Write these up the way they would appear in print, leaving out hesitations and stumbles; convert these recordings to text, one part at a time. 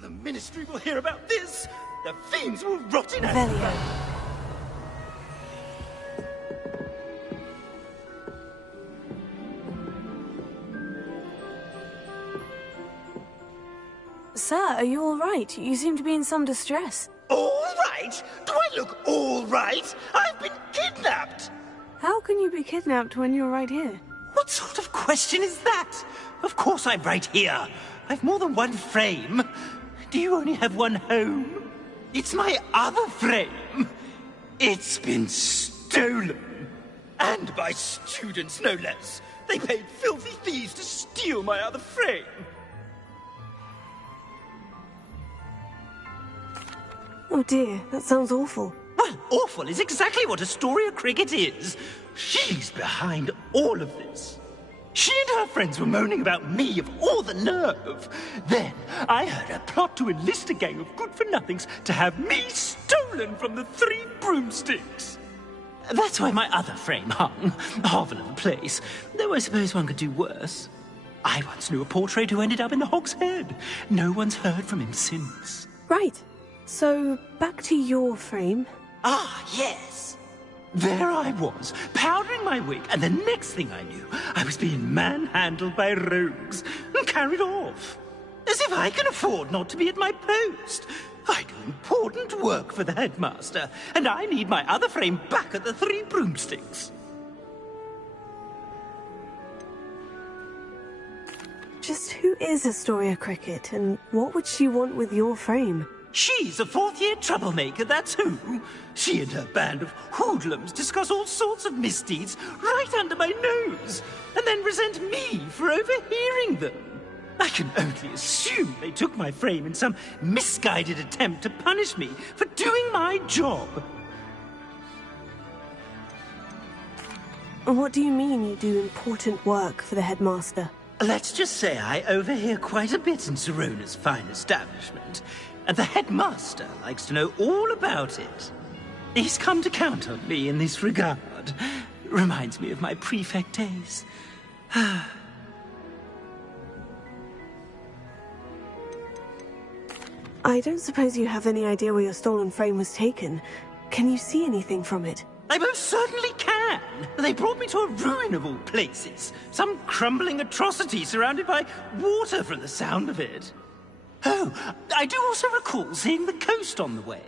The Ministry will hear about this. The fiends will rot in Revelio. Sir, are you all right? You seem to be in some distress. All right? Do I look all right? I've been kidnapped! How can you be kidnapped when you're right here? What sort of question is that? Of course I'm right here. I've more than one frame. Do you only have one home? It's my other frame. It's been stolen. And by students, no less. They paid filthy thieves to steal my other frame. Oh dear, that sounds awful. Well, awful is exactly what Astoria Cricket is. She's behind all of this. She and her friends were moaning about me of all the nerve. Then I heard her plot to enlist a gang of good-for-nothings to have me stolen from the Three Broomsticks. That's why my other frame hung, half a little place, though I suppose one could do worse. I once knew a portrait who ended up in the Hog's Head. No one's heard from him since. Right. So, back to your frame. Ah, yes. There I was, powdering my wig, and the next thing I knew, I was being manhandled by rogues and carried off. As if I can afford not to be at my post. I do important work for the headmaster, and I need my other frame back at the Three Broomsticks. Just who is Astoria Cricket, and what would she want with your frame? She's a fourth-year troublemaker, that's who. She and her band of hoodlums discuss all sorts of misdeeds right under my nose, and then resent me for overhearing them. I can only assume they took my frame in some misguided attempt to punish me for doing my job. What do you mean you do important work for the headmaster? Let's just say I overhear quite a bit in Sirona's fine establishment, and the headmaster likes to know all about it. He's come to count on me in this regard. Reminds me of my prefect days. I don't suppose you have any idea where your stolen frame was taken. Can you see anything from it? I most certainly can. They brought me to a ruin of all places. Some crumbling atrocity surrounded by water from the sound of it. Oh, I do also recall seeing the coast on the way.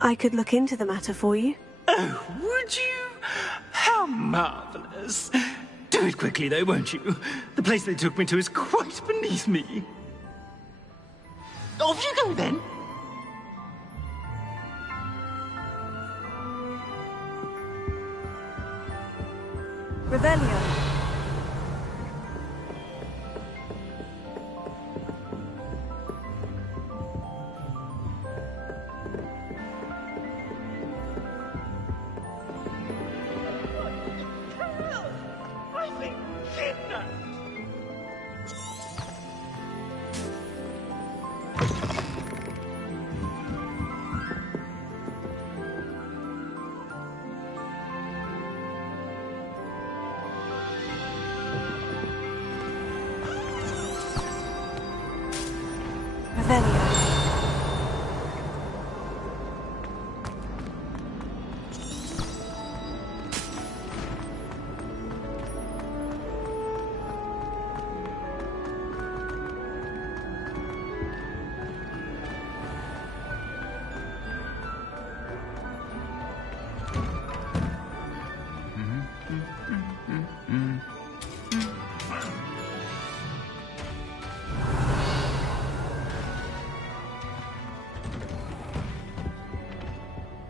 I could look into the matter for you. Oh, would you? How marvelous. Do it quickly, though, won't you? The place they took me to is quite beneath me. Off you go, then. Rebellion.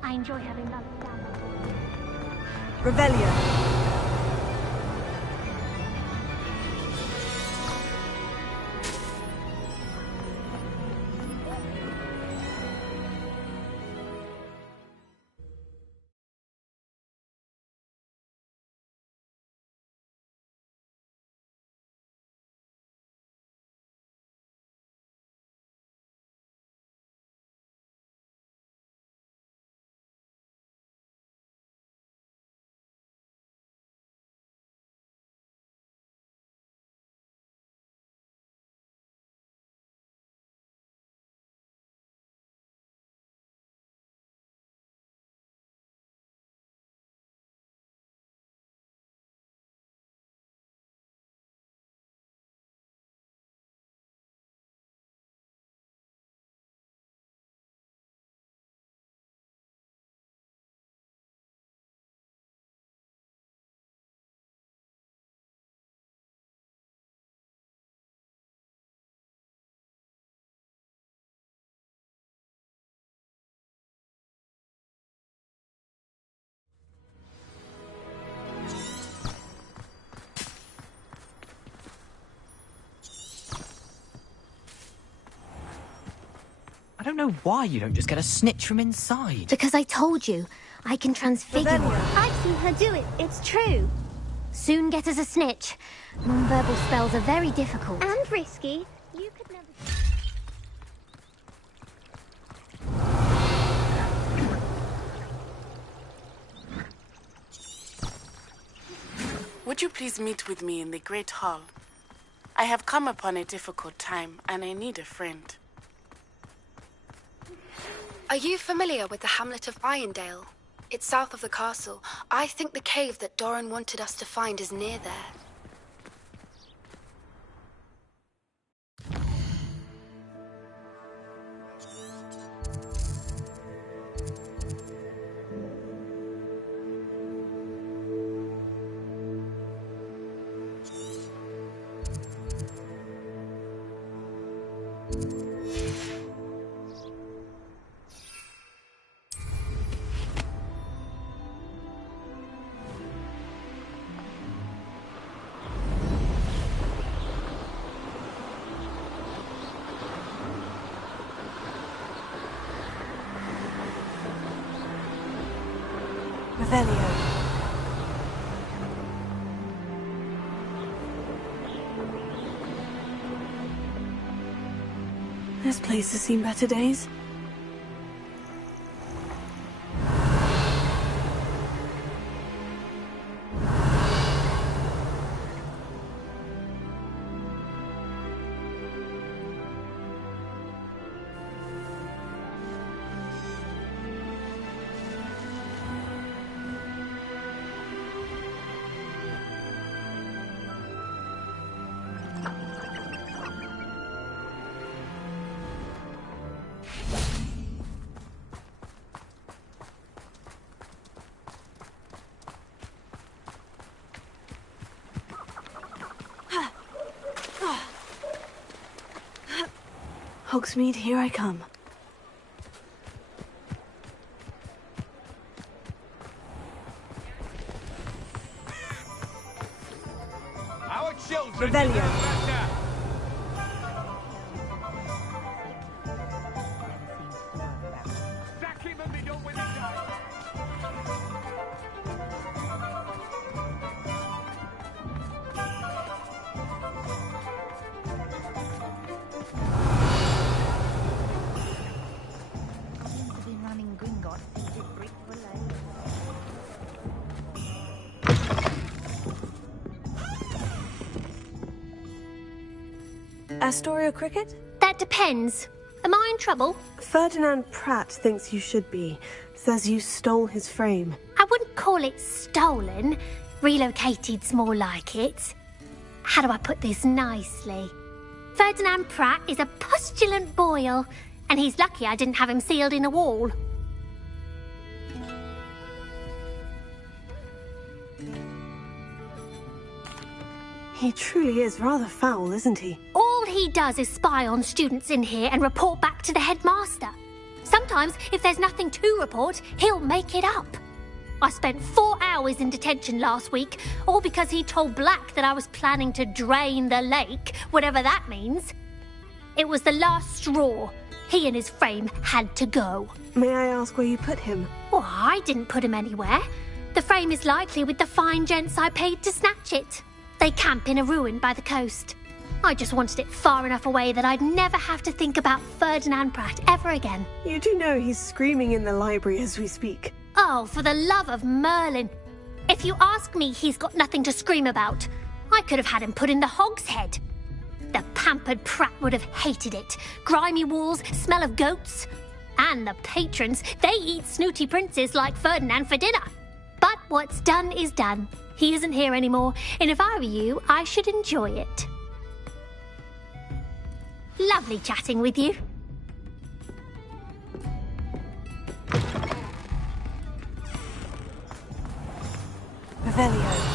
I enjoy having that down. Revelio. don't know why you don't just get a snitch from inside. Because I told you, I can transfigure one. I've seen her do it, it's true. Soon get us a snitch. Non-verbal spells are very difficult. And risky. You could never... Would you please meet with me in the Great Hall? I have come upon a difficult time, and I need a friend. Are you familiar with the hamlet of Irondale? It's south of the castle. I think the cave that Doran wanted us to find is near there. Revelio. This place has seen better days. Hogsmeade, here I come. Our children Revelio. Sack him and they don't win the game. Astoria Cricket? That depends. Am I in trouble? Ferdinand Pratt thinks you should be. Says you stole his frame. I wouldn't call it stolen. Relocated's more like it. How do I put this nicely? Ferdinand Pratt is a postulant boil, and he's lucky I didn't have him sealed in a wall. He truly is rather foul, isn't he? All he does is spy on students in here and report back to the headmaster. Sometimes, if there's nothing to report, he'll make it up. I spent 4 hours in detention last week, all because he told Black that I was planning to drain the lake, whatever that means. It was the last straw. He and his frame had to go. May I ask where you put him? Well, I didn't put him anywhere. The frame is likely with the fine gents I paid to snatch it. They camp in a ruin by the coast. I just wanted it far enough away that I'd never have to think about Ferdinand Pratt ever again. You do know he's screaming in the library as we speak. Oh, for the love of Merlin. If you ask me, he's got nothing to scream about. I could have had him put in the hogshead. The pampered Pratt would have hated it. Grimy walls, smell of goats. And the patrons, they eat snooty princes like Ferdinand for dinner. But what's done is done. He isn't here anymore, and if I were you, I should enjoy it. Lovely chatting with you. Revelio.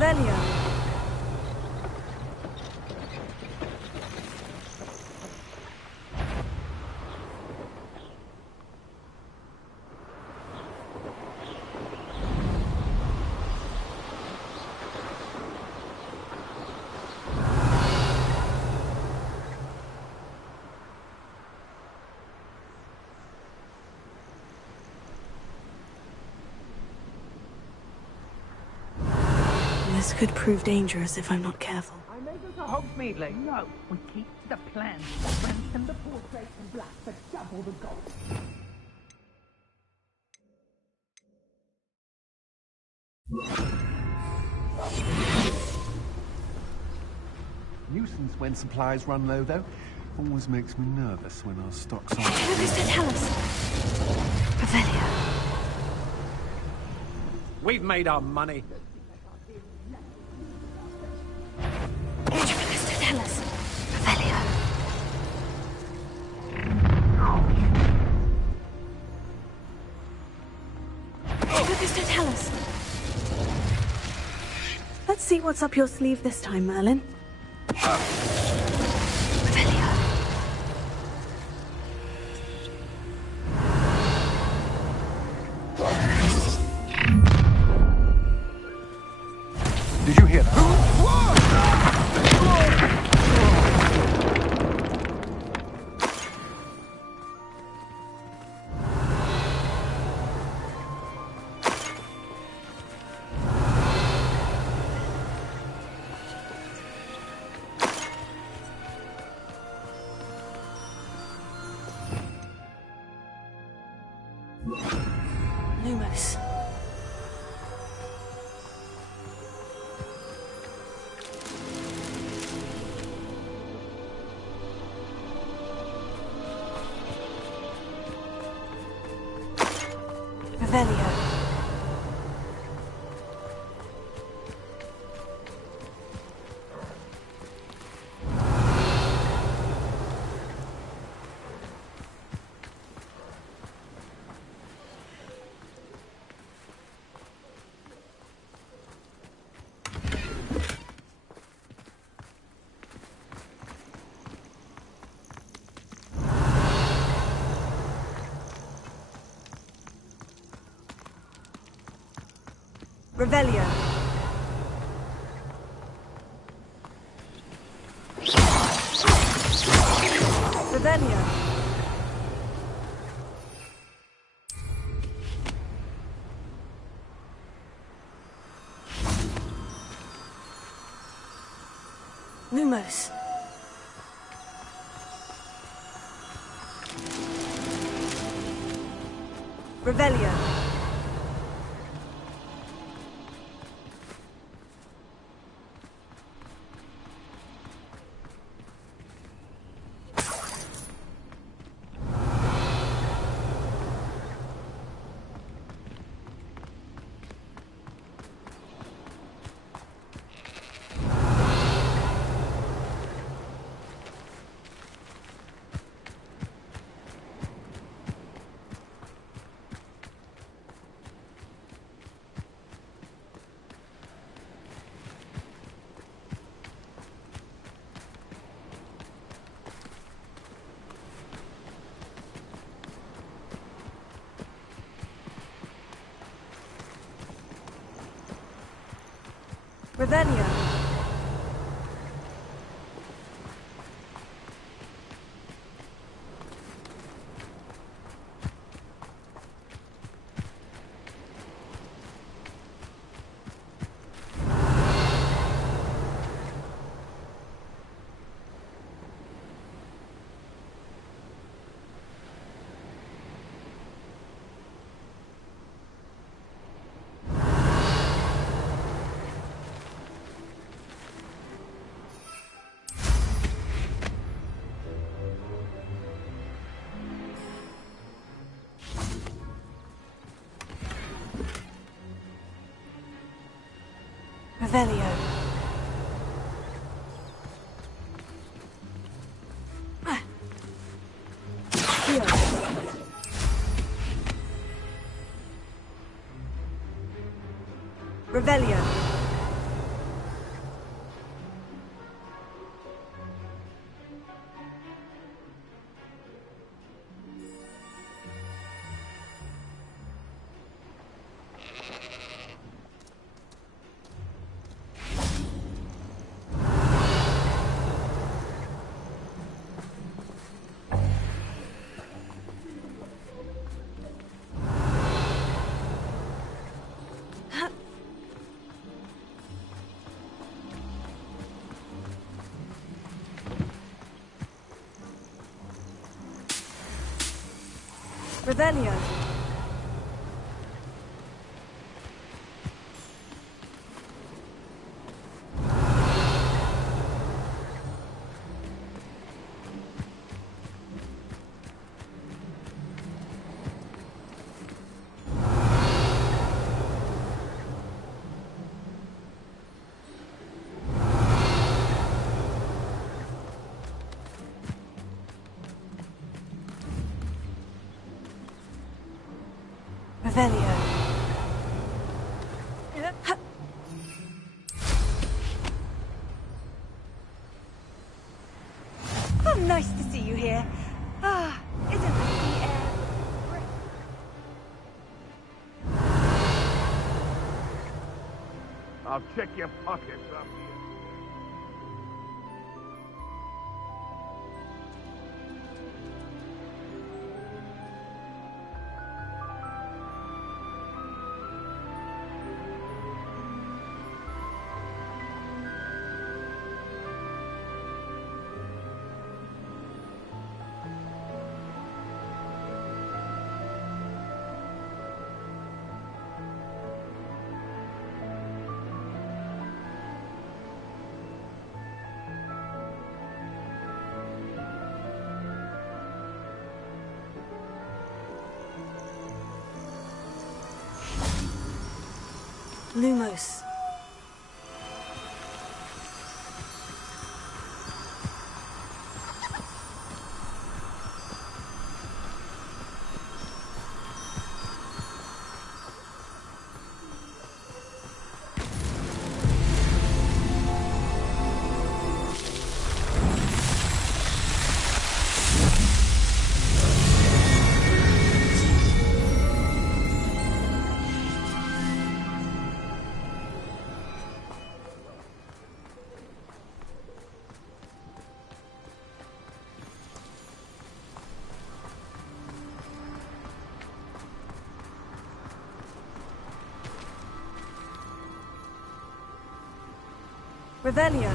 Revelio. This could prove dangerous if I'm not careful. I may go to Hogsmeade. No, we keep to the plan. Ransom the portrait and black for double the gold. Nuisance when supplies run low, though. Always makes me nervous when our stocks are... Who's to tell us? Revelio. We've made our money. Who's to tell us? Revelio. Who's to tell us? Let's see what's up your sleeve this time, Merlin. Revelio. Did you hear that? Lumos. Revelio. Revelio. Revelio. Lumos. Revelio. Revelio. Revelio. Here. Revelio. Revelio. Revelio. Oh, nice to see you here. Ah, isn't the air great? I'll check your pockets up here. Lumos. Revelio.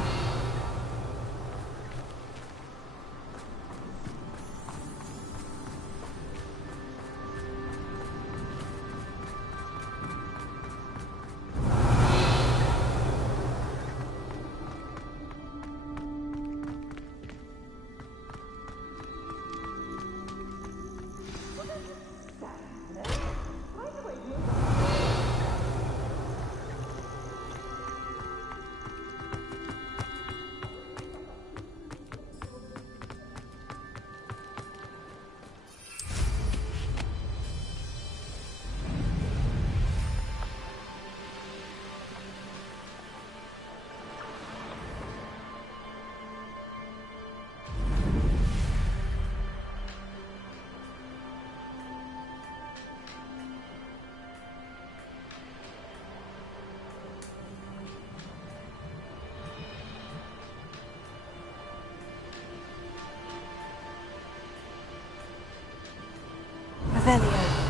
Revelio.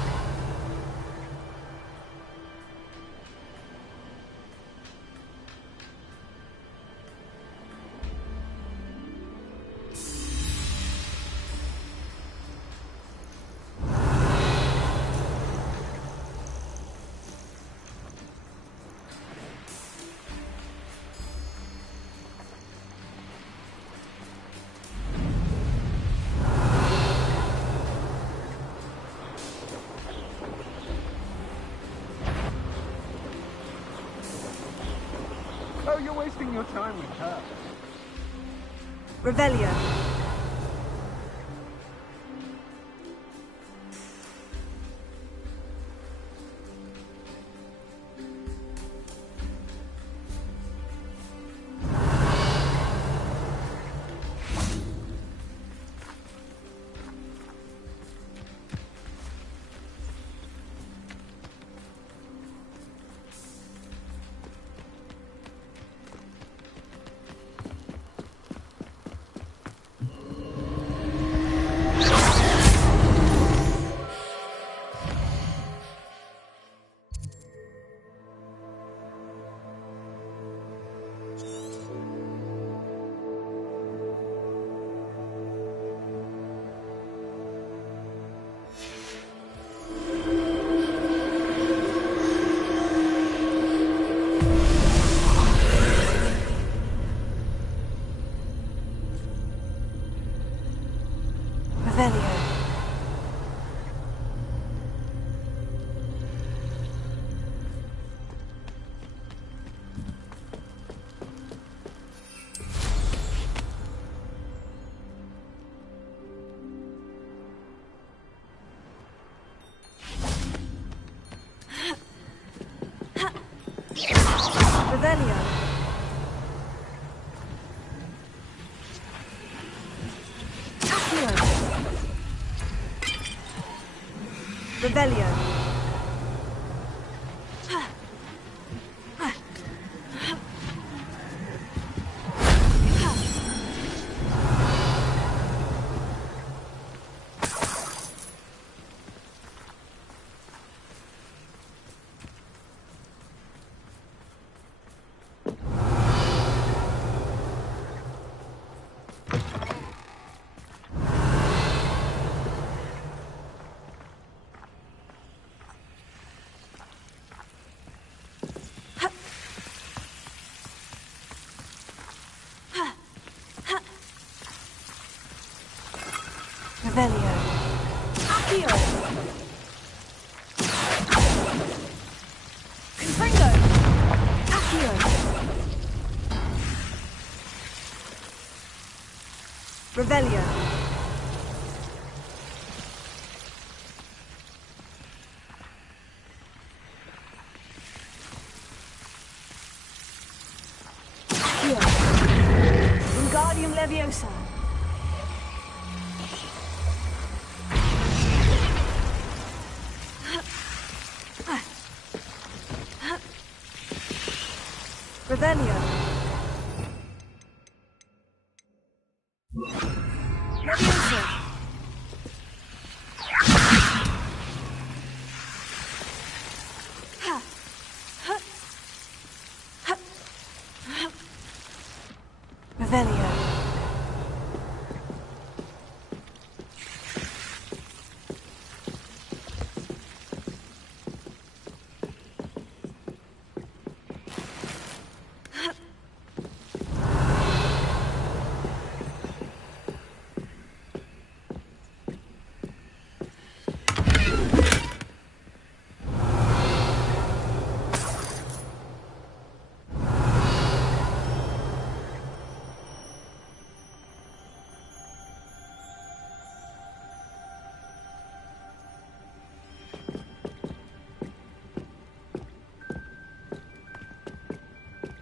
Oh, you're wasting your time with her. Revelio. Revelio. Revelio. Accio. Revelio. Revelio. Accio. Confringo. Accio. Revelio. Accio. Wingardium Leviosa. Revelio. Leviosa. Revelio.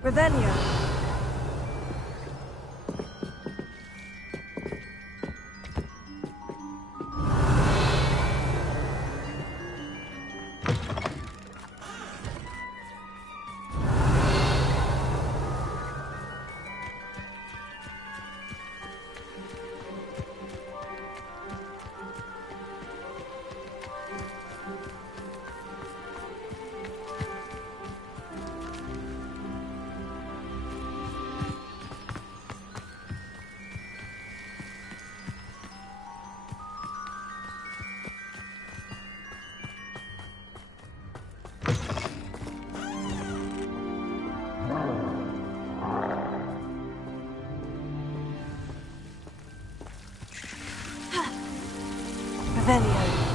Revelio. Revelio.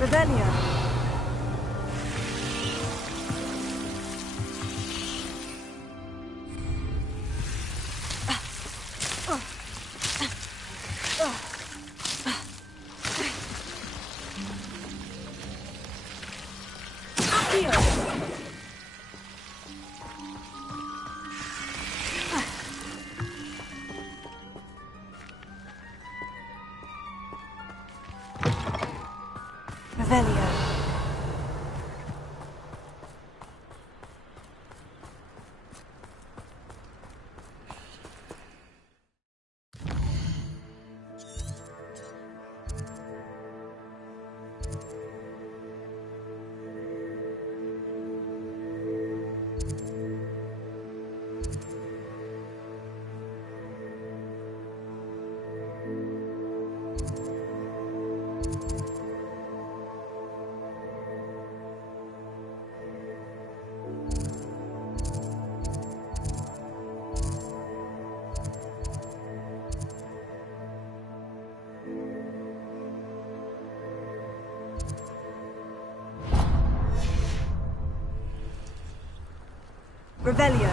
Revelio. Revelio. Revelio.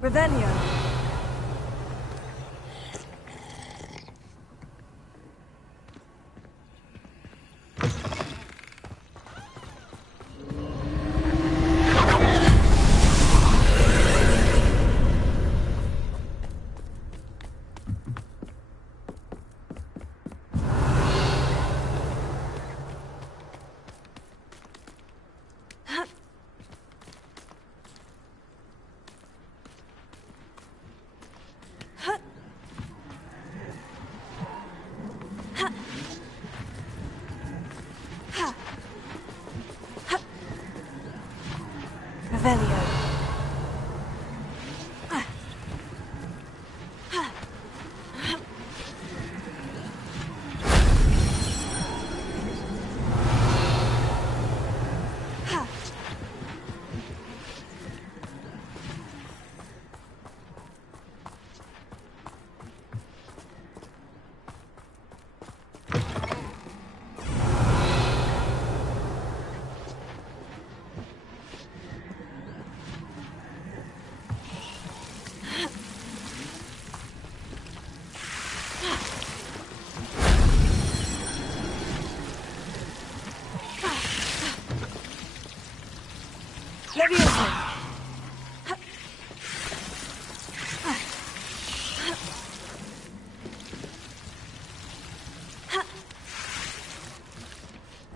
Revelio. Revelio. Leviosa.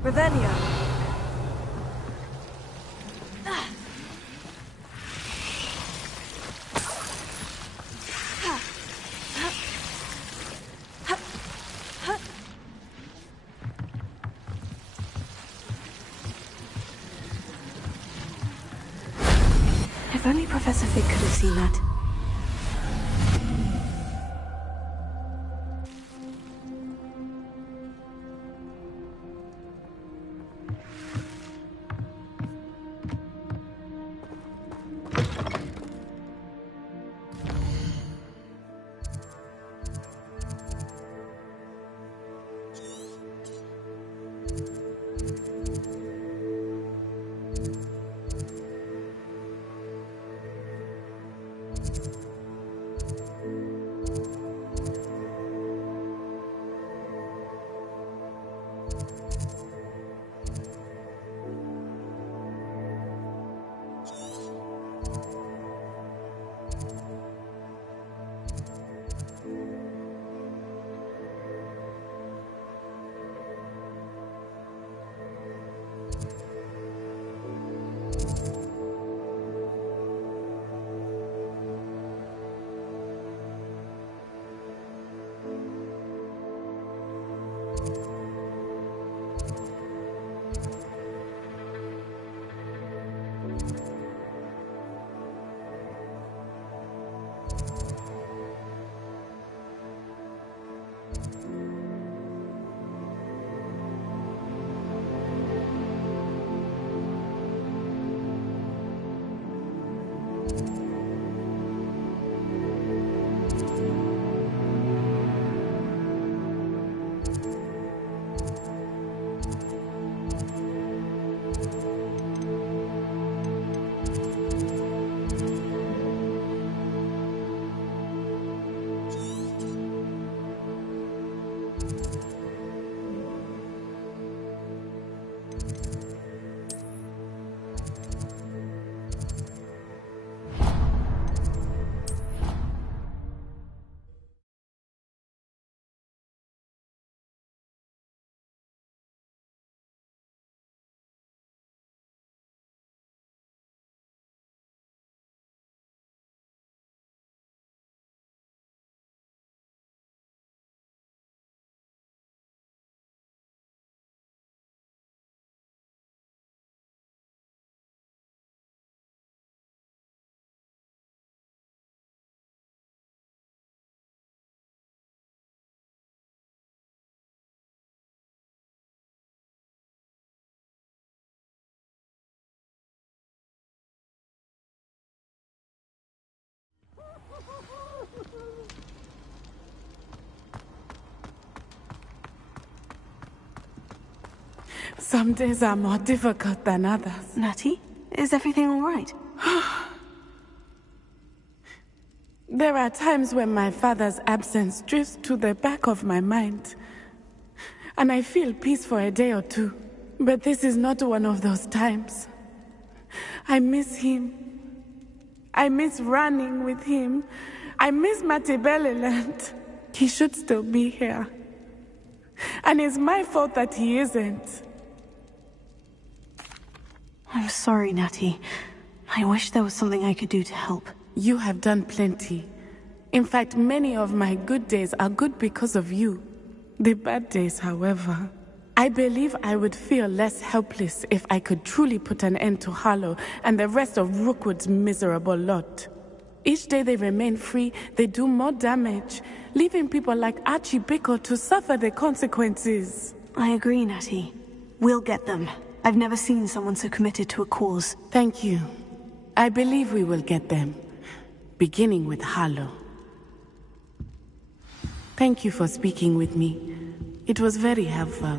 Revelio. If only Professor Fig could have seen that. Some days are more difficult than others. Natty, is everything all right? There are times when my father's absence drifts to the back of my mind, and I feel peace for a day or two. But this is not one of those times. I miss him. I miss running with him. I miss Matibeleland. He should still be here. And it's my fault that he isn't. I'm sorry, Natty. I wish there was something I could do to help. You have done plenty. In fact, many of my good days are good because of you. The bad days, however, I believe I would feel less helpless if I could truly put an end to Harlow and the rest of Rookwood's miserable lot. Each day they remain free, they do more damage, leaving people like Archie Bickle to suffer the consequences. I agree, Natty. We'll get them. I've never seen someone so committed to a cause. Thank you. I believe we will get them, beginning with Harlow. Thank you for speaking with me. It was very helpful.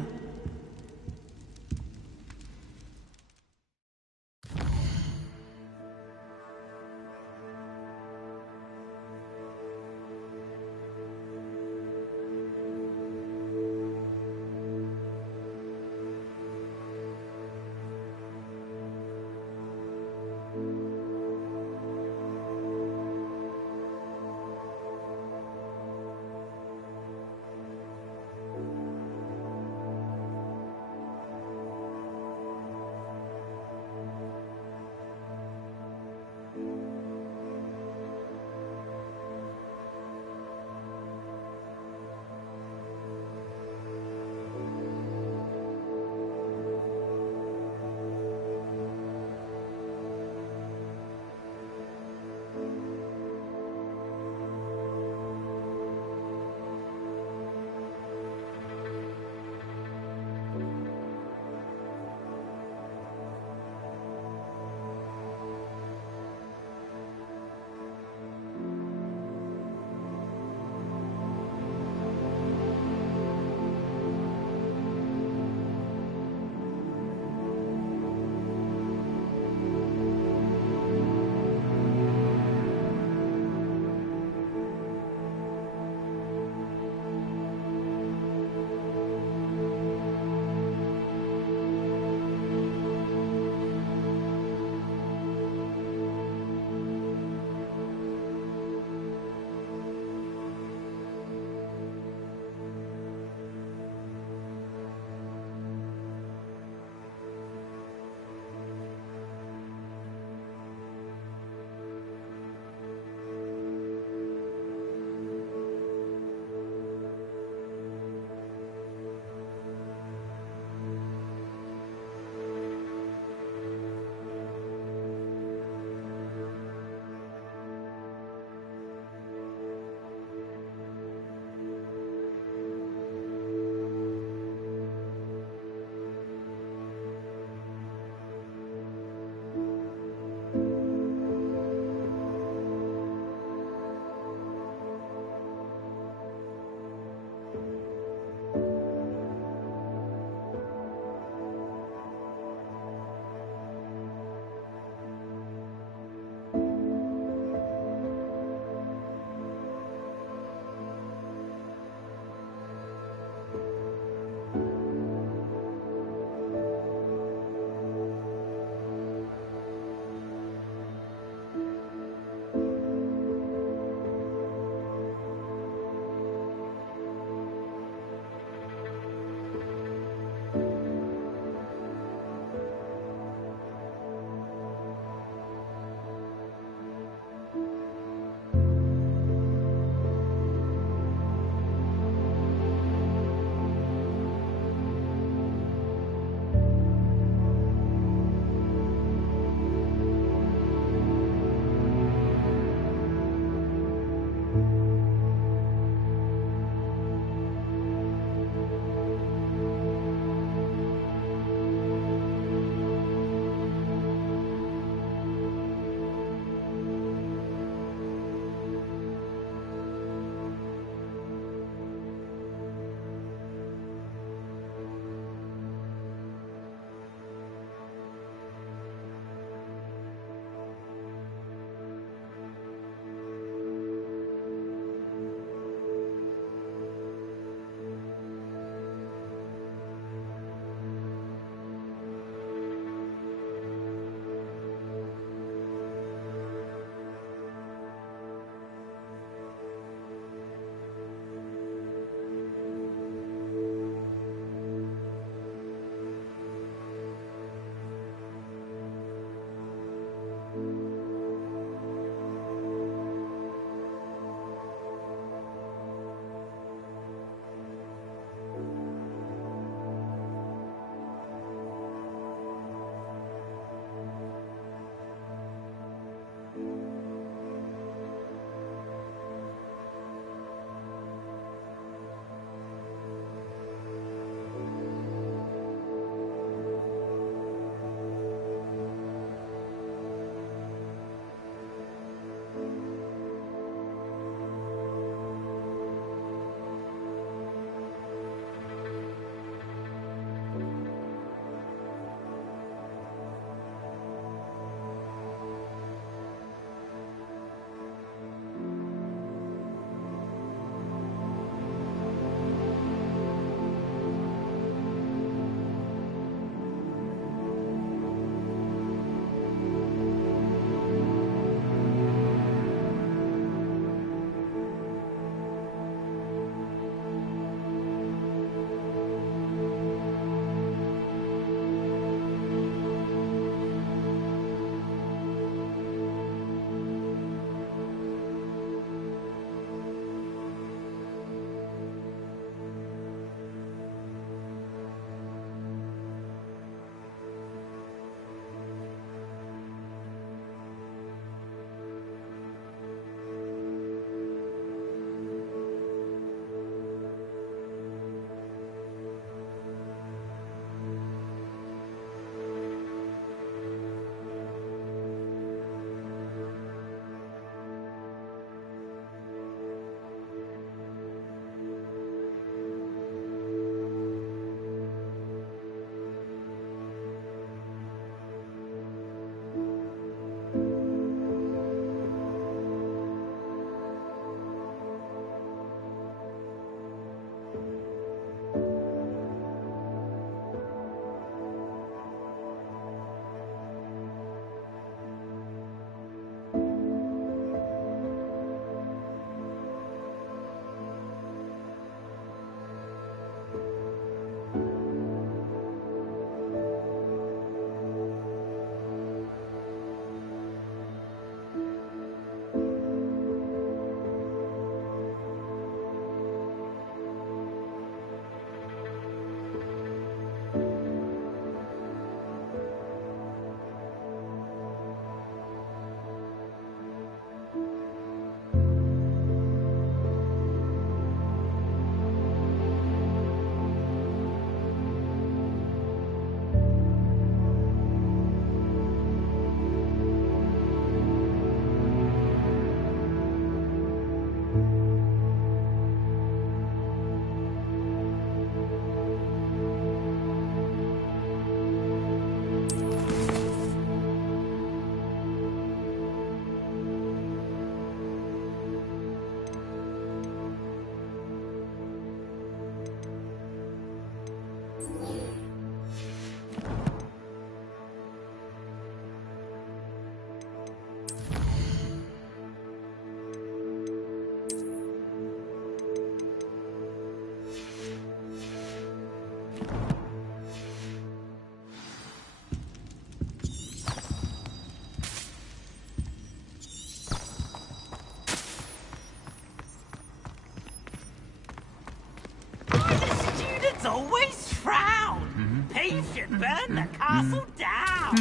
We should burn the castle down.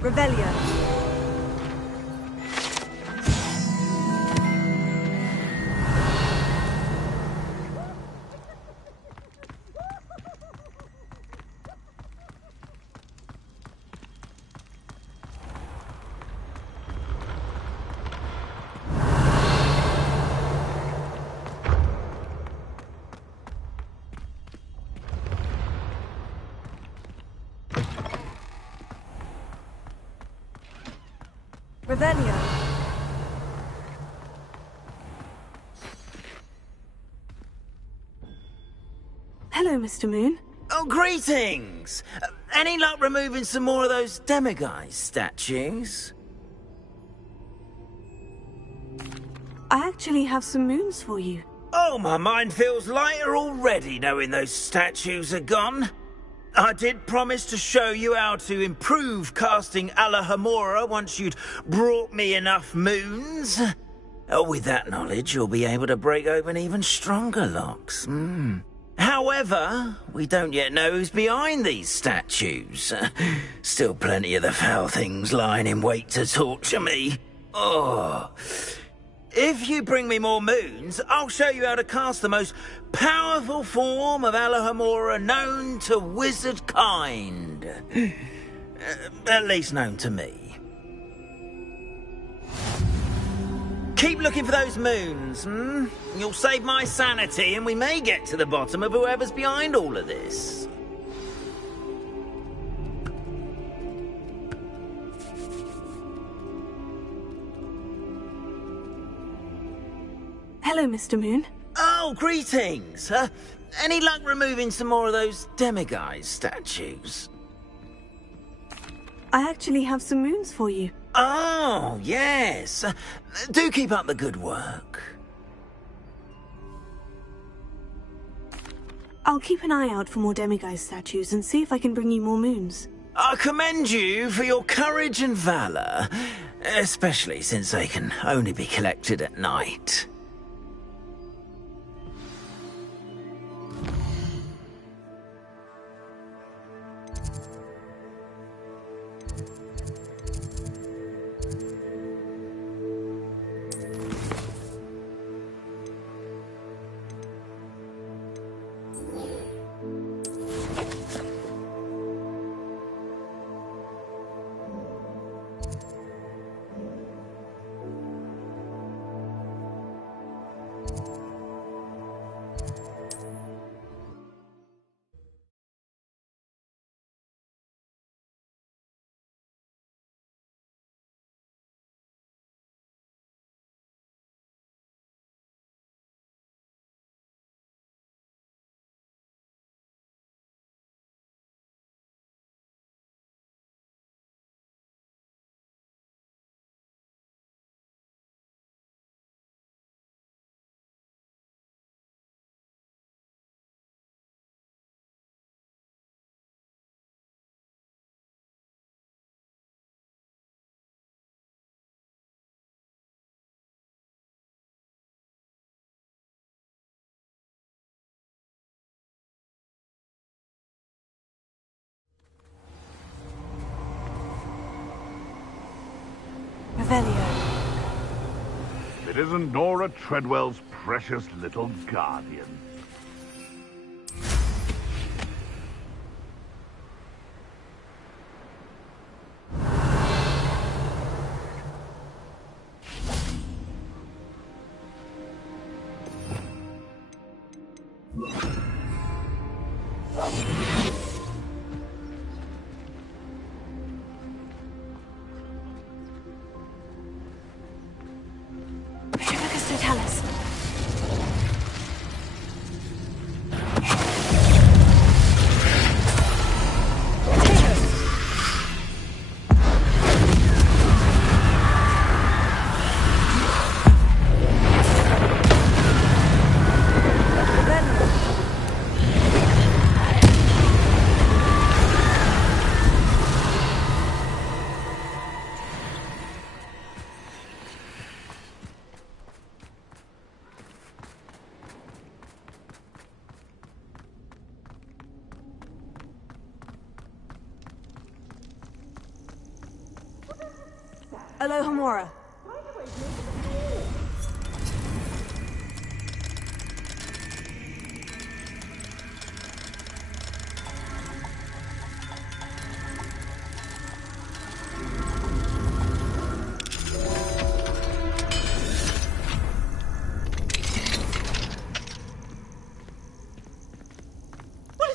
Revelio. Revelio. Hello, Mr. Moon. Oh, greetings! Any luck removing some more of those demiguise statues? I actually have some moons for you. Oh, my mind feels lighter already knowing those statues are gone. I did promise to show you how to improve casting Alohomora once you'd brought me enough moons. With that knowledge, you'll be able to break open even stronger locks. However, we don't yet know who's behind these statues. Still plenty of the foul things lying in wait to torture me. Oh. If you bring me more moons, I'll show you how to cast the most powerful form of Alohomora known to wizard kind. At least known to me. Keep looking for those moons, You'll save my sanity and we may get to the bottom of whoever's behind all of this. Hello, Mr. Moon. Oh, greetings. Any luck removing some more of those demiguise statues? I actually have some moons for you. Oh, yes. Do keep up the good work. I'll keep an eye out for more demiguise statues and see if I can bring you more moons. I commend you for your courage and valour, especially since they can only be collected at night. Revelio. It isn't Nora Treadwell's precious little guardian. Alohomora.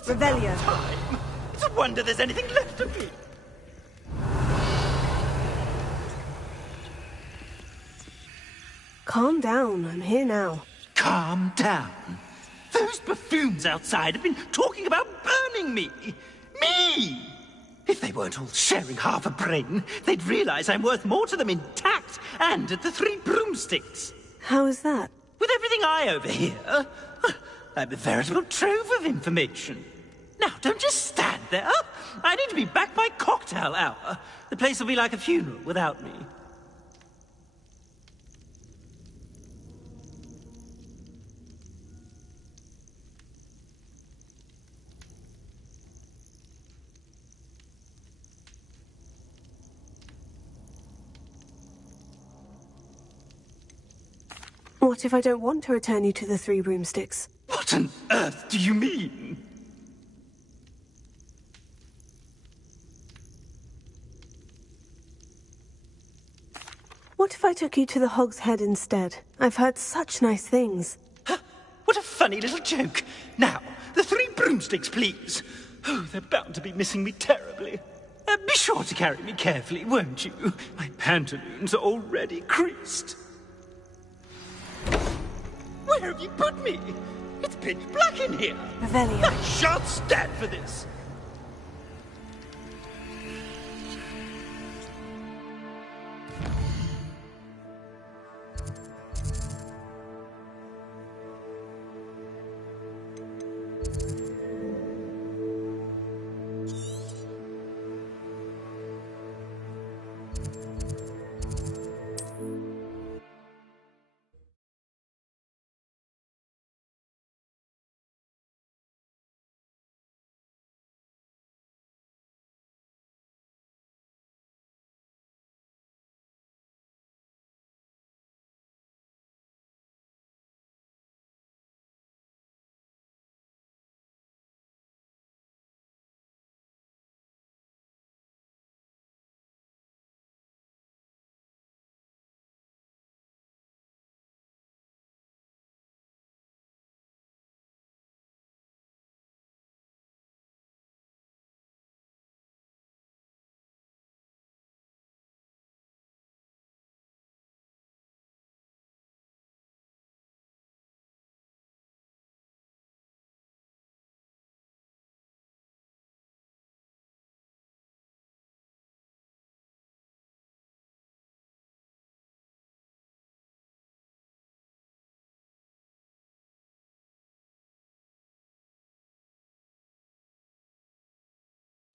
Revelio. Time. It's a wonder there's anything left of me. Calm down, I'm here now. Calm down. Those buffoons outside have been talking about burning me. Me! If they weren't all sharing half a brain, they'd realize I'm worth more to them intact and at the Three Broomsticks. How is that? With everything I overhear, I'm a veritable trove of information. Now, don't just stand there. I need to be back by cocktail hour. The place will be like a funeral without me. What if I don't want to return you to the Three Broomsticks? What on earth do you mean? What if I took you to the Hog's Head instead? I've heard such nice things. What a funny little joke. Now, the Three Broomsticks, please. Oh, they're bound to be missing me terribly. Be sure to carry me carefully, won't you? My pantaloons are already creased. Where have you put me? It's pitch black in here. Revelio. I shan't stand for this.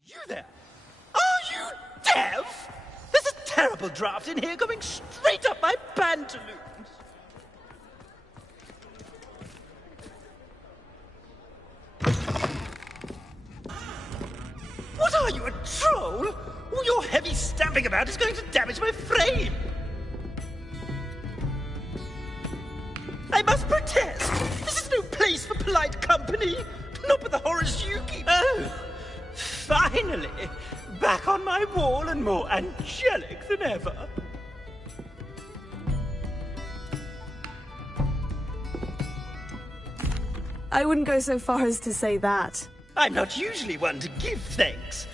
You there? Are you deaf? There's a terrible draft in here coming straight up my pantaloons. What are you, a troll? All your heavy stamping about is going to damage my frame. I must protest. This is no place for polite company. Not with the horrors you keep. Oh. Finally, back on my wall and more angelic than ever. I wouldn't go so far as to say that. I'm not usually one to give thanks.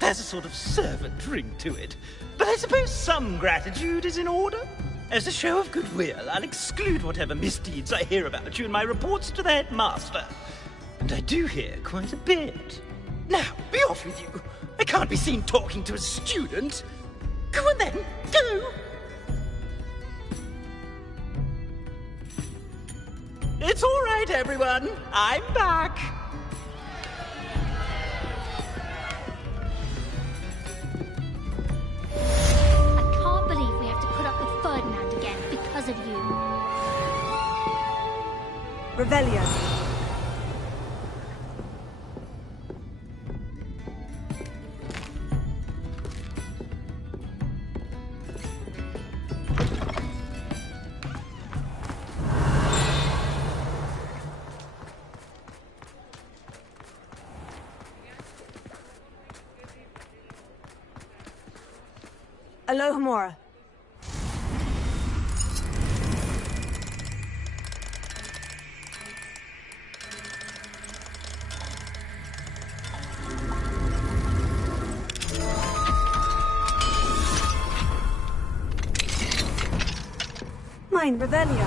There's a sort of servant ring to it. But I suppose some gratitude is in order. As a show of goodwill, I'll exclude whatever misdeeds I hear about you in my reports to the headmaster. And I do hear quite a bit. Now, be off with you. I can't be seen talking to a student. Go on then, go! It's all right, everyone. I'm back. I can't believe we have to put up with Ferdinand again because of you. Revelio. Alohomora. Mine, Revelio.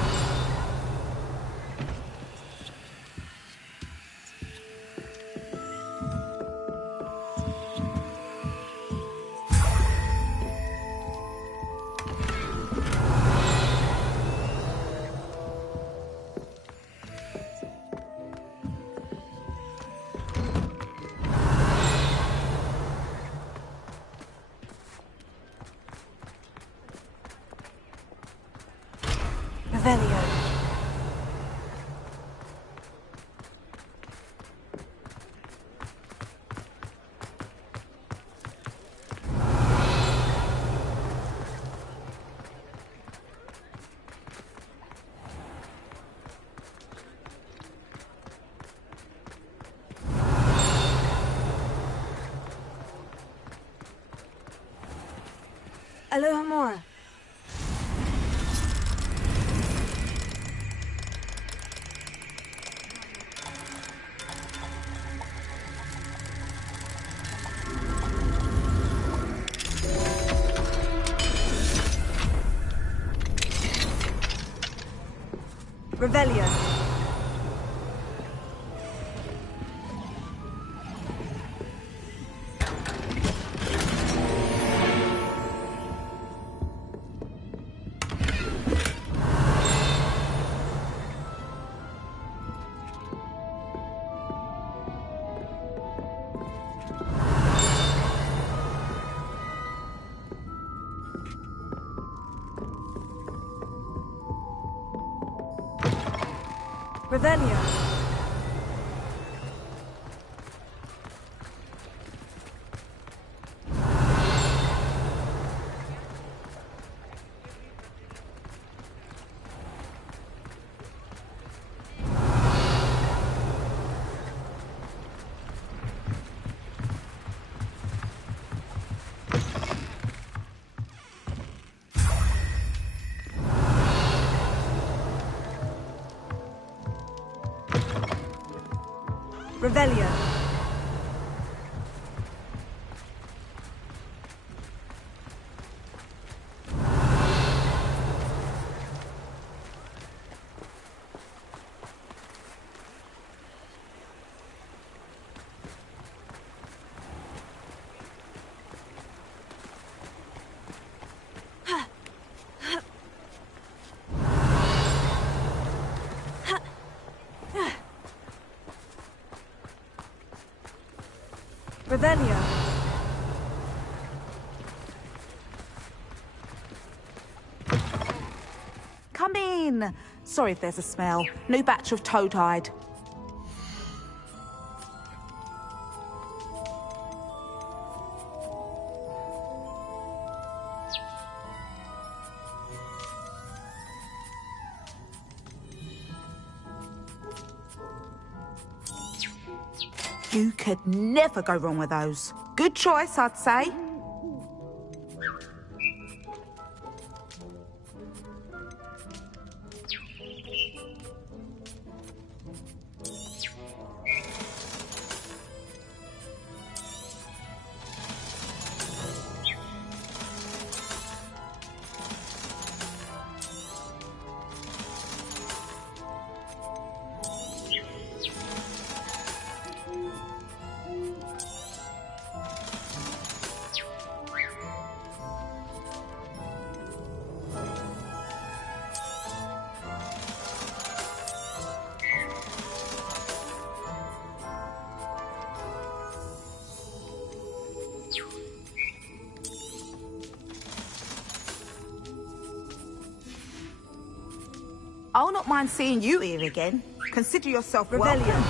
Revelio. Alohomora. Revelio. Revelio. Revelio. Revelio. Come in. Sorry if there's a smell. New batch of toad-hide. You could never go wrong with those. Good choice, I'd say. I'll not mind seeing you here again. Consider yourself welcome.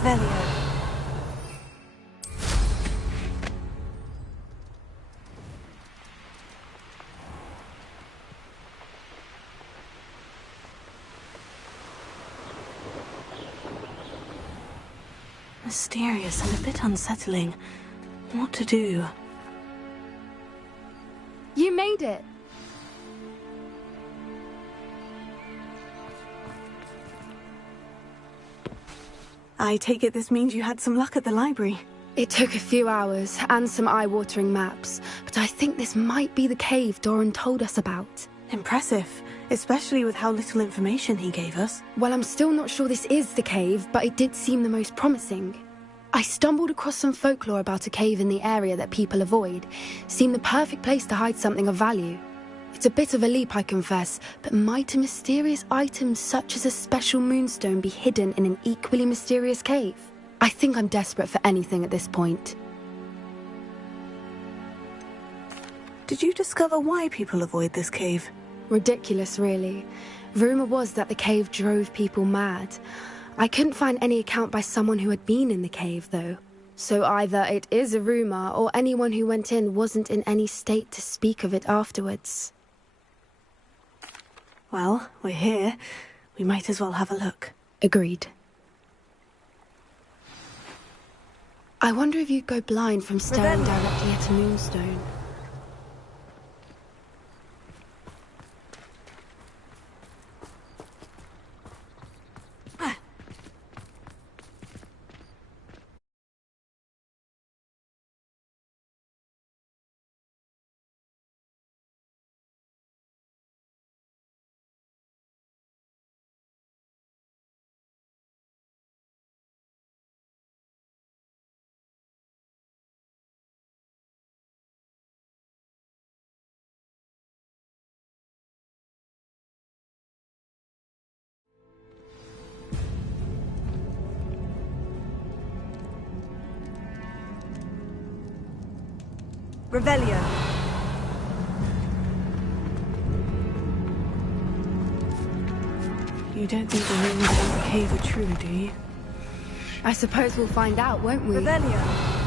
Revelio. Mysterious and a bit unsettling. What to do? You made it! I take it this means you had some luck at the library. It took a few hours and some eye-watering maps, but I think this might be the cave Doran told us about. Impressive, especially with how little information he gave us. Well, I'm still not sure this is the cave, but it did seem the most promising. I stumbled across some folklore about a cave in the area that people avoid. Seemed the perfect place to hide something of value. It's a bit of a leap, I confess, but might a mysterious item such as a special moonstone be hidden in an equally mysterious cave? I think I'm desperate for anything at this point. Did you discover why people avoid this cave? Ridiculous, really. Rumor was that the cave drove people mad. I couldn't find any account by someone who had been in the cave, though. So either it is a rumor, or anyone who went in wasn't in any state to speak of it afterwards. Well, we're here. We might as well have a look. Agreed. I wonder if you'd go blind from staring directly at a moonstone. Revelio. You don't think the rumors about the cave are true, do you? I suppose we'll find out, won't we? Revelio.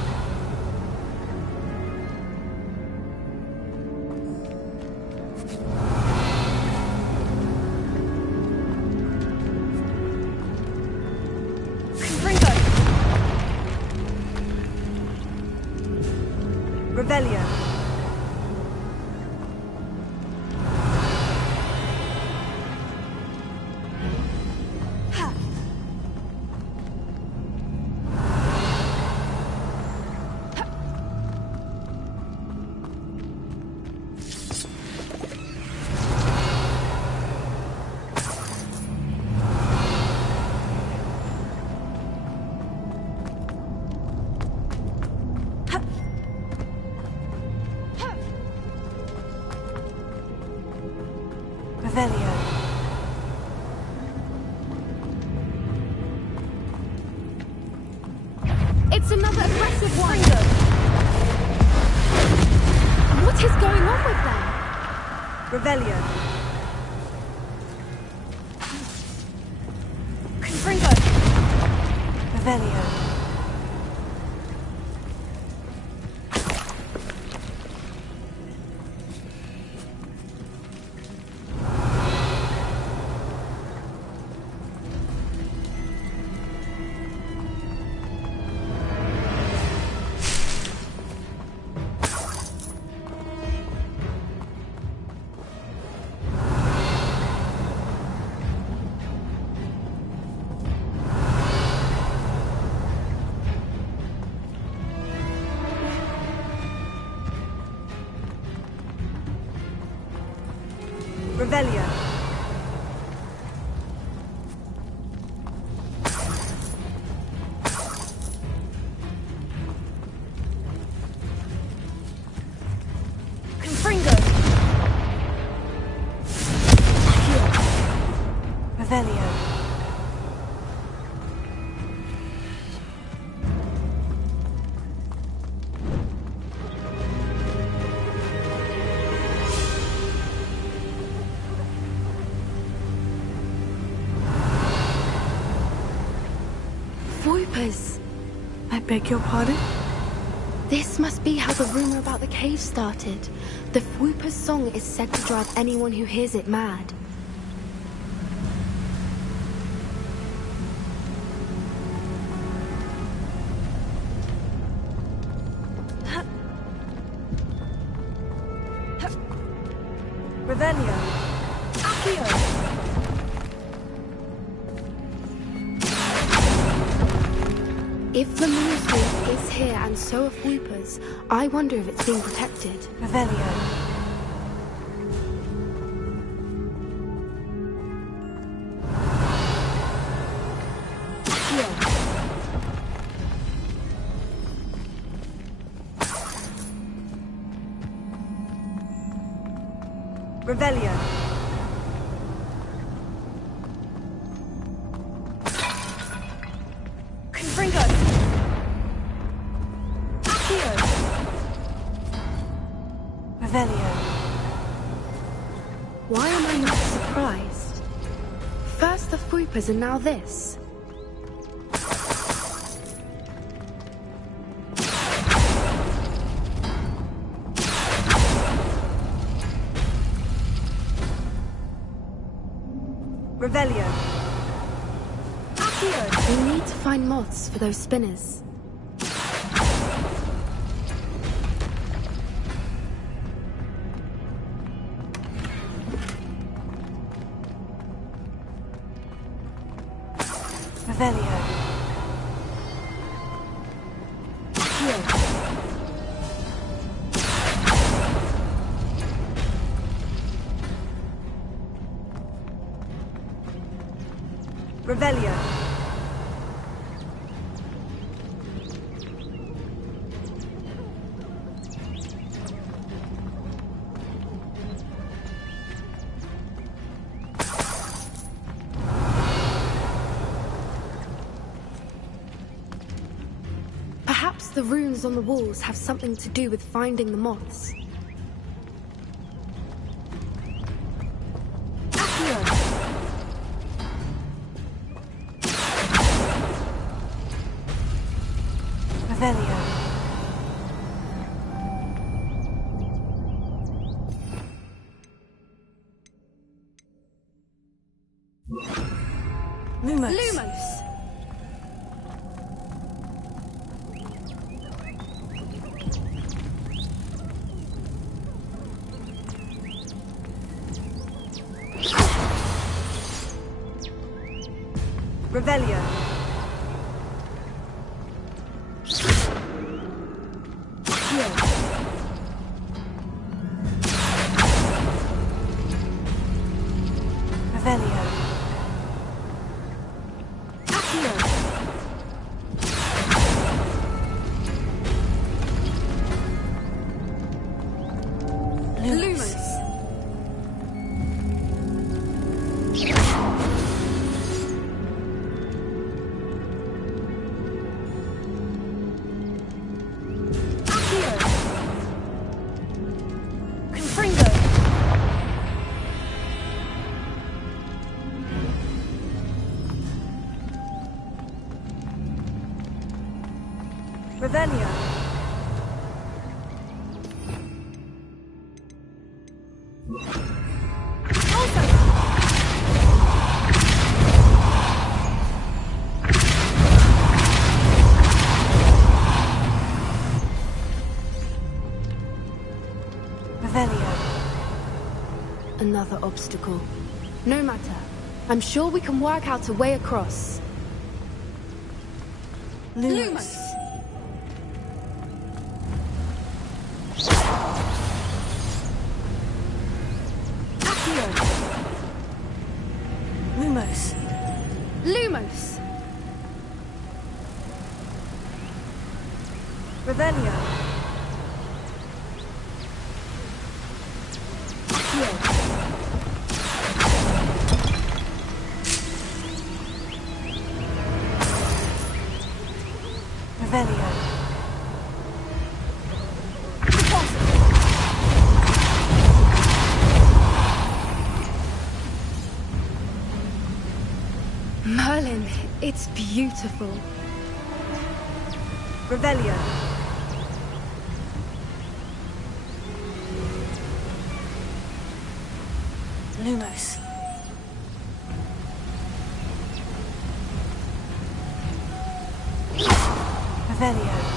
Revelio. It's another aggressive one! What is going on with them? Revelio. Confringo. Revelio. Revelio. Confringo. Revelio. Whoopers. I beg your pardon? This must be how the rumor about the cave started. The Whooper's song is said to drive anyone who hears it mad. Revelio. Accio. If the moonstone is here and so are Whoopers, I wonder if it's being protected. Revelio. Revelio. Confringo. Accio. Revelio. Why am I not surprised? First the Whoopers and now this. Revelio. Accio. We need to find moths for those spinners. Revelio. Accio. Revelio. Perhaps the runes on the walls have something to do with finding the moths. Revelio. Lumos. Lumos! Revelio. Revelio. Accio. Lumos! Revelio. Revelio. Another obstacle. No matter. I'm sure we can work out a way across. Lumos. Lumos. Lumos! Revelio. Revelio. Merlin, it's beautiful. Revelio. Lumos. Revelio.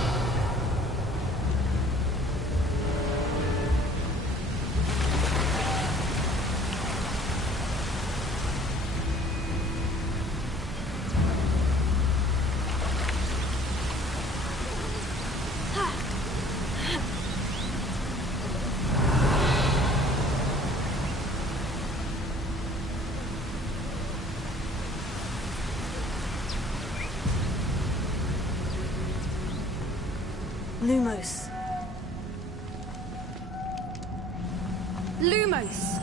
Lumos. Lumos!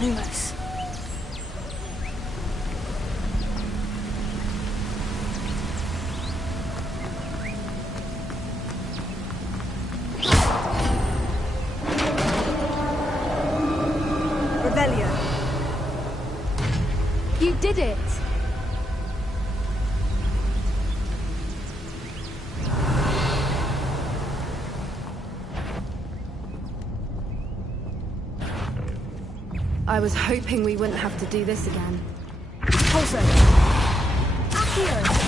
Lumos. Revelio. You did it! I was hoping we wouldn't have to do this again. Pulso. Accio.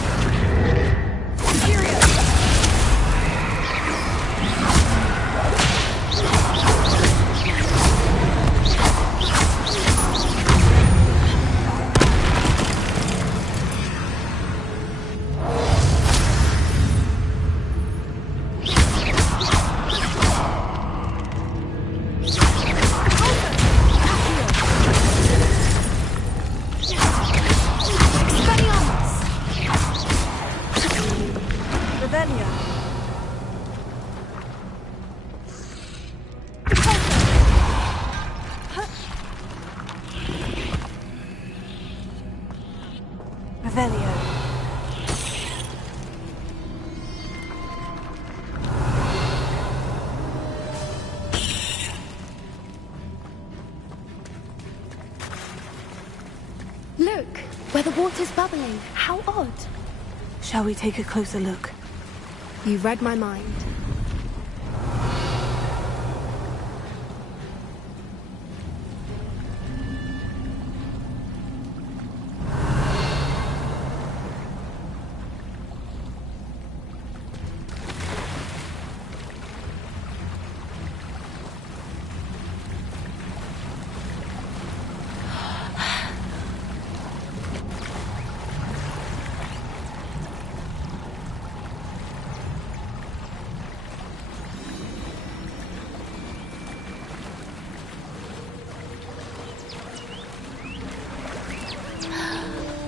Revelio. Look, where the water's bubbling. How odd. Shall we take a closer look? You read my mind.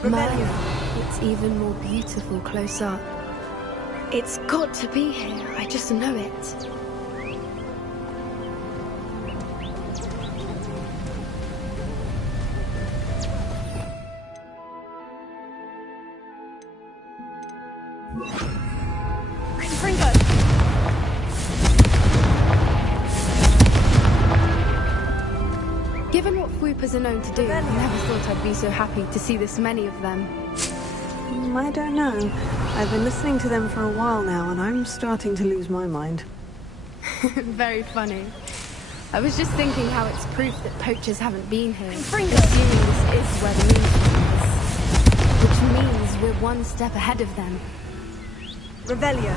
Merlin, it's even more beautiful close up. It's got to be here, I just know it. Given what Fwoopers are known to do, I never thought I'd be so happy to see this many of them. I don't know. I've been listening to them for a while now, and I'm starting to lose my mind. Very funny. I was just thinking how it's proof that poachers haven't been here, assuming this is where the moon is, which means we're one step ahead of them. Revelio.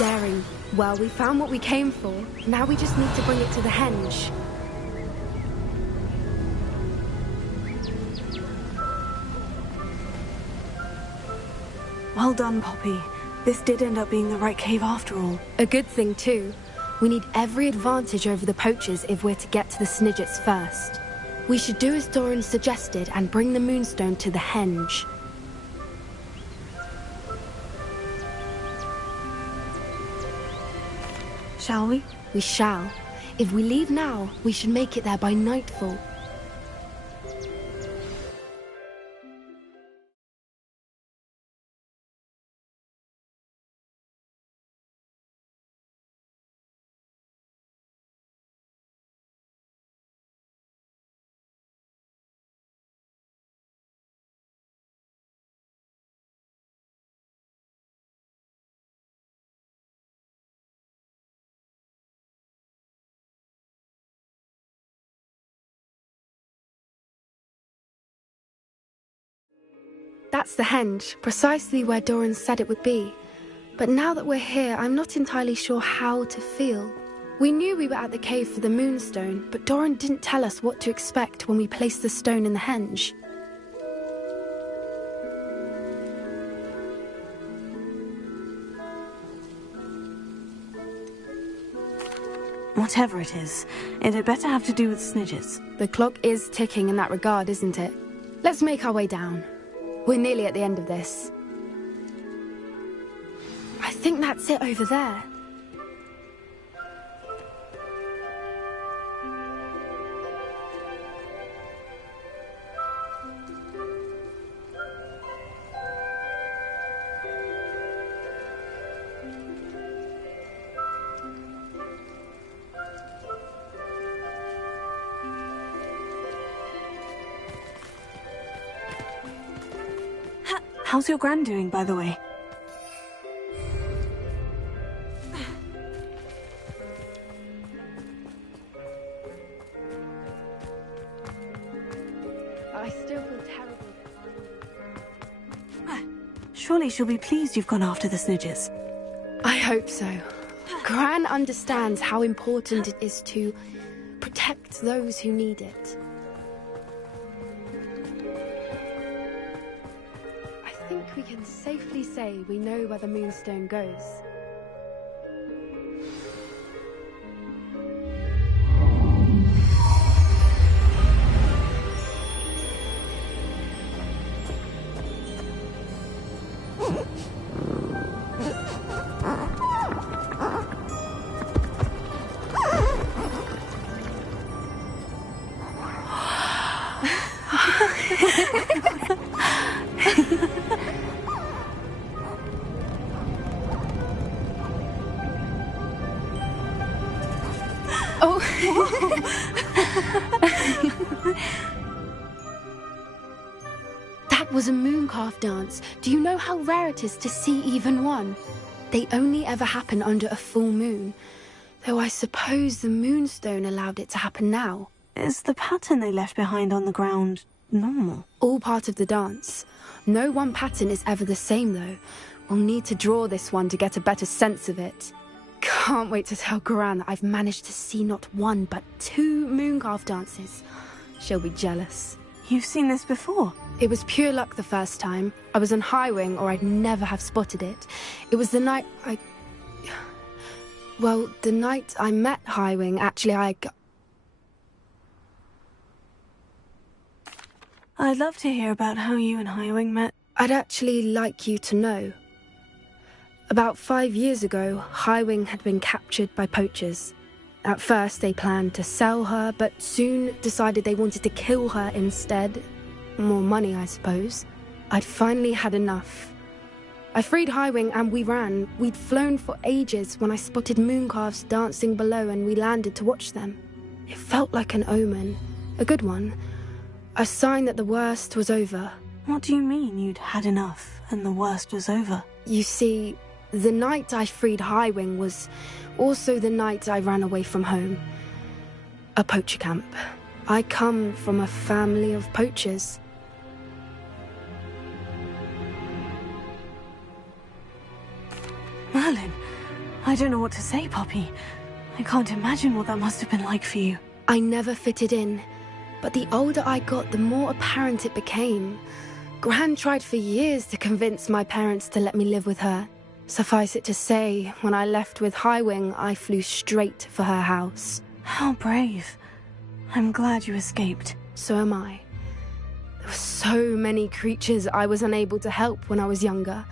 daring. Well, we found what we came for. Now we just need to bring it to the henge. Well done, Poppy. This did end up being the right cave after all. A good thing, too. We need every advantage over the poachers if we're to get to the Snidgets first. We should do as Doran suggested and bring the Moonstone to the henge. Shall we? We shall. If we leave now, we should make it there by nightfall. That's the henge, precisely where Doran said it would be. But now that we're here, I'm not entirely sure how to feel. We knew we were at the cave for the Moonstone, but Doran didn't tell us what to expect when we placed the stone in the henge. Whatever it is, it had better have to do with Snidgets. The clock is ticking in that regard, isn't it? Let's make our way down. We're nearly at the end of this. I think that's it over there. How's your gran doing, by the way? I still feel terrible. Surely she'll be pleased you've gone after the Snidgets. I hope so. Gran understands how important it is to protect those who need it. I think we can safely say we know where the Moonstone goes. That was a mooncalf dance. Do you know how rare it is to see even one? They only ever happen under a full moon. Though I suppose the Moonstone allowed it to happen now. Is the pattern they left behind on the ground normal? All part of the dance. No one pattern is ever the same, though. We'll need to draw this one to get a better sense of it. Can't wait to tell Gran that I've managed to see not one, but 2 mooncalf dances. She'll be jealous. You've seen this before? It was pure luck the first time. I was on Highwing, or I'd never have spotted it. It was the night Well, the night I met Highwing, actually, I'd love to hear about how you and Highwing met. I'd actually like you to know. About 5 years ago, Highwing had been captured by poachers. At first, they planned to sell her, but soon decided they wanted to kill her instead. More money, I suppose. I'd finally had enough. I freed Highwing and we ran. We'd flown for ages when I spotted mooncalves dancing below and we landed to watch them. It felt like an omen. A good one. A sign that the worst was over. What do you mean you'd had enough and the worst was over? You see, the night I freed Highwing was also the night I ran away from home. A poacher camp. I come from a family of poachers. Merlin, I don't know what to say, Poppy. I can't imagine what that must have been like for you. I never fitted in, but the older I got, the more apparent it became. Gran tried for years to convince my parents to let me live with her. Suffice it to say, when I left with Highwing, I flew straight for her house. How brave. I'm glad you escaped. So am I. There were so many creatures I was unable to help when I was younger.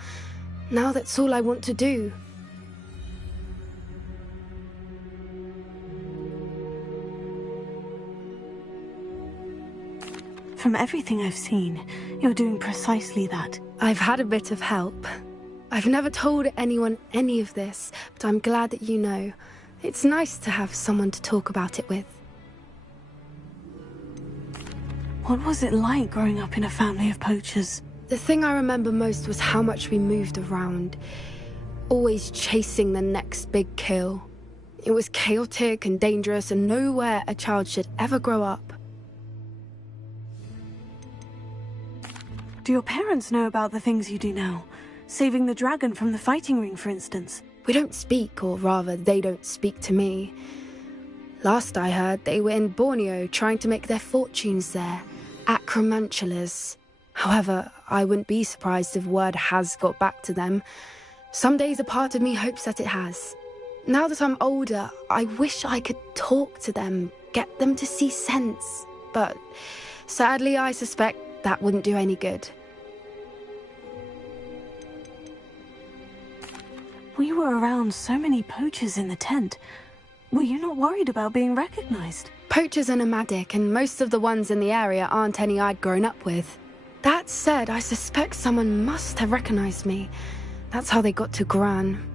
Now that's all I want to do. From everything I've seen, you're doing precisely that. I've had a bit of help. I've never told anyone any of this, but I'm glad that you know. It's nice to have someone to talk about it with. What was it like growing up in a family of poachers? The thing I remember most was how much we moved around, always chasing the next big kill. It was chaotic and dangerous, and nowhere a child should ever grow up. Do your parents know about the things you do now? Saving the dragon from the fighting ring, for instance? We don't speak, or rather, they don't speak to me. Last I heard, they were in Borneo trying to make their fortunes there. Acromantulas. However, I wouldn't be surprised if word has got back to them. Some days a part of me hopes that it has. Now that I'm older, I wish I could talk to them, get them to see sense. But sadly, I suspect that wouldn't do any good. We were around so many poachers in the tent. Were you not worried about being recognized? Poachers are nomadic, and most of the ones in the area aren't any I'd grown up with. That said, I suspect someone must have recognized me. That's how they got to Gran.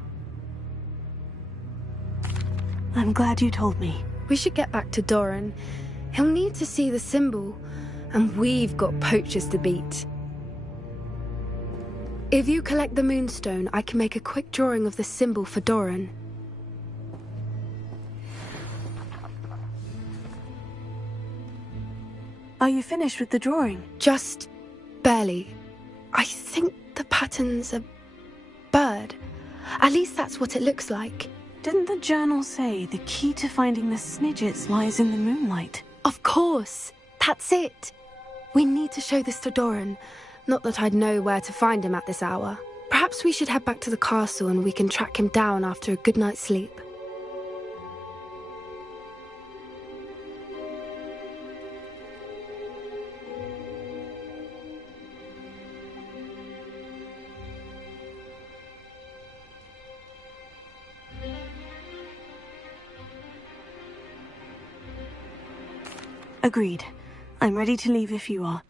I'm glad you told me. We should get back to Doran. He'll need to see the symbol, and we've got poachers to beat. If you collect the moonstone, I can make a quick drawing of the symbol for Doran. Are you finished with the drawing? Just barely. I think the pattern's a bird. At least that's what it looks like. Didn't the journal say the key to finding the Snidgets lies in the moonlight? Of course. That's it. We need to show this to Doran. Not that I'd know where to find him at this hour. Perhaps we should head back to the castle and we can track him down after a good night's sleep. Agreed. I'm ready to leave if you are.